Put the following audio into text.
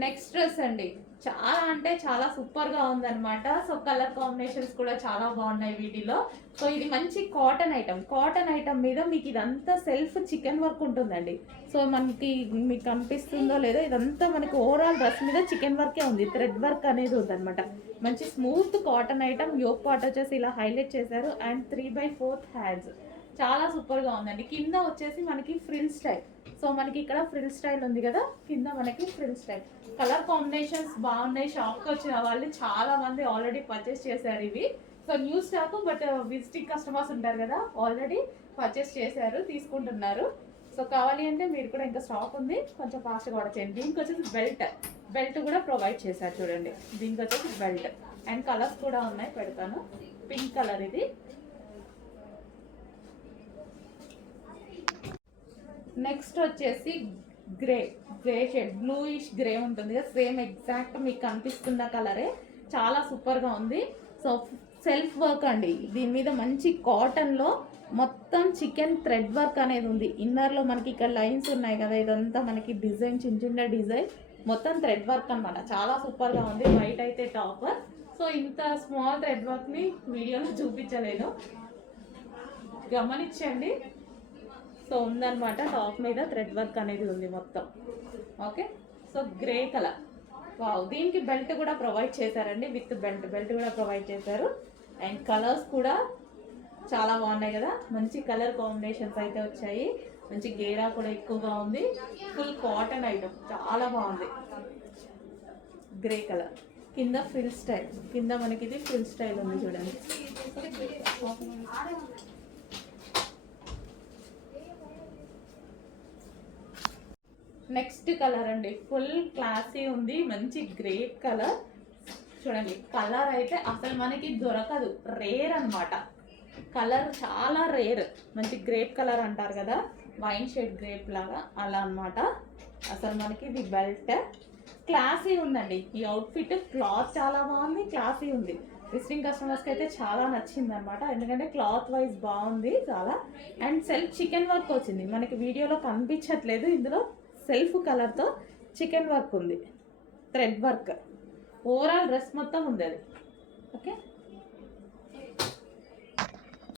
Next dress అండి, చాలా అంటే చాలా సూపర్గా ఉందన్నమాట. సో కలర్ కాంబినేషన్స్ కూడా చాలా బాగున్నాయి వీటిలో. సో ఇది మంచి కాటన్ ఐటమ్. కాటన్ ఐటమ్ మీద మీకు ఇదంతా సెల్ఫ్ చికెన్ వర్క్ ఉంటుందండి. సో మనకి మీకు కనిపిస్తుందో లేదో, ఇదంతా మనకి ఓవరాల్ డ్రెస్ మీద చికెన్ వర్కే ఉంది, థ్రెడ్ వర్క్ అనేది ఉందన్నమాట. మంచి smooth cotton item. Yoke part వచ్చేసి ఇలా హైలైట్ చేశారు అండ్ 3/4 హ్యాండ్స్. చాలా సూపర్గా ఉందండి. కింద వచ్చేసి మనకి ఫ్రిల్ స్టైల్. సో మనకి ఇక్కడ ఫ్రిల్ స్టైల్ ఉంది కదా, కింద మనకి ఫ్రిల్ స్టైల్. కలర్ కాంబినేషన్స్ బాగున్నాయి. షాప్కి వచ్చిన వాళ్ళు చాలా మంది ఆల్రెడీ పర్చేస్ చేశారు ఇవి. So new stock, but visiting customers ఉంటారు కదా, ఆల్రెడీ పర్చేస్ చేశారు, తీసుకుంటున్నారు. సో కావాలి అంటే మీరు కూడా ఇంకా స్టాక్ ఉంది, కొంచెం ఫాస్ట్గా ఆర్డర్ చేయండి. దీనికి వచ్చేసి బెల్ట్ కూడా ప్రొవైడ్ చేశారు చూడండి. దీనికి వచ్చేసి బెల్ట్ అండ్ కలర్స్ కూడా ఉన్నాయి, పెడతాను. పింక్ కలర్ ఇది. నెక్స్ట్ వచ్చేసి గ్రే షేడ్, బ్లూయిష్ గ్రే ఉంటుంది కదా, సేమ్ ఎగ్జాక్ట్ మీకు కనిపిస్తున్న కలరే. చాలా సూపర్గా ఉంది. సో సెల్ఫ్ వర్క్ అండి, దీని మీద మంచి కాటన్లో మొత్తం చికెన్ థ్రెడ్ వర్క్ అనేది ఉంది. ఇన్నర్లో మనకి ఇక్కడ లైన్స్ ఉన్నాయి కదా, ఇదంతా మనకి డిజైన్, చిన్న డిజైన్, మొత్తం థ్రెడ్ వర్క్ అనమాట. చాలా సూపర్గా ఉంది. వైట్ అయితే టాప్. సో ఇంత స్మాల్ థ్రెడ్ వర్క్ని వీడియోలో చూపించలేను, గమనించండి. సో ఉందన్నమాట, టాప్ మీద థ్రెడ్ వర్క్ అనేది ఉంది మొత్తం. Okay, so grey colour. Wow, దీనికి బెల్ట్ కూడా ప్రొవైడ్ చేశారండి, విత్ బెల్ట్ కూడా ప్రొవైడ్ చేశారు. అండ్ కలర్స్ కూడా చాలా బాగున్నాయి కదా, మంచి కలర్ కాంబినేషన్స్ అయితే వచ్చాయి. మంచి గేరా కూడా ఎక్కువగా ఉంది. ఫుల్ కాటన్ ఐటమ్, చాలా బాగుంది. గ్రే కలర్, కింద ఫ్రిల్ స్టైల్. కింద మనకి ఇది ఫ్రిల్ స్టైల్ ఉంది చూడండి. నెక్స్ట్ కలర్ అండి, ఫుల్ క్లాసీ ఉంది. మంచి గ్రేప్ కలర్ చూడండి. కలర్ అయితే అసలు మనకి దొరకదు, రేర్ అనమాట. కలర్ చాలా రేర్. మంచి గ్రేప్ కలర్ అంటారు కదా, వైన్ షేడ్ గ్రేప్ లాగా, అలా అనమాట. అసలు మనకి ఇది బెల్ట్ క్లాసీ ఉందండి. ఈ అవుట్ఫిట్ క్లాత్ చాలా బాగుంది, క్లాసీ ఉంది. విజిటింగ్ కస్టమర్స్కి అయితే చాలా నచ్చింది అనమాట, ఎందుకంటే క్లాత్ వైజ్ బాగుంది చాలా. అండ్ సెల్ఫ్ చికెన్ వర్క్ వచ్చింది, మనకి వీడియోలో కనిపించట్లేదు. ఇందులో సెల్ఫ్ కలర్తో చికెన్ వర్క్ ఉంది, థ్రెడ్ వర్క్. ఓవరాల్ డ్రెస్ మొత్తం ఉంది అది. ఓకే.